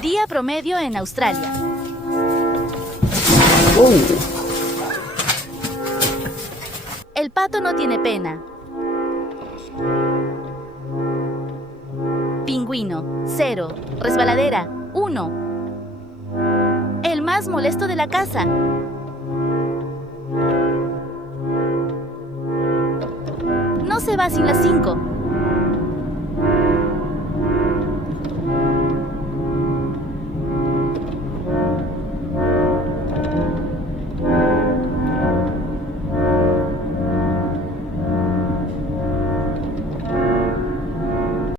Día promedio en Australia. El pato no tiene pena. Pingüino, 0. Resbaladera, 1. El más molesto de la casa. No se va sin las 5.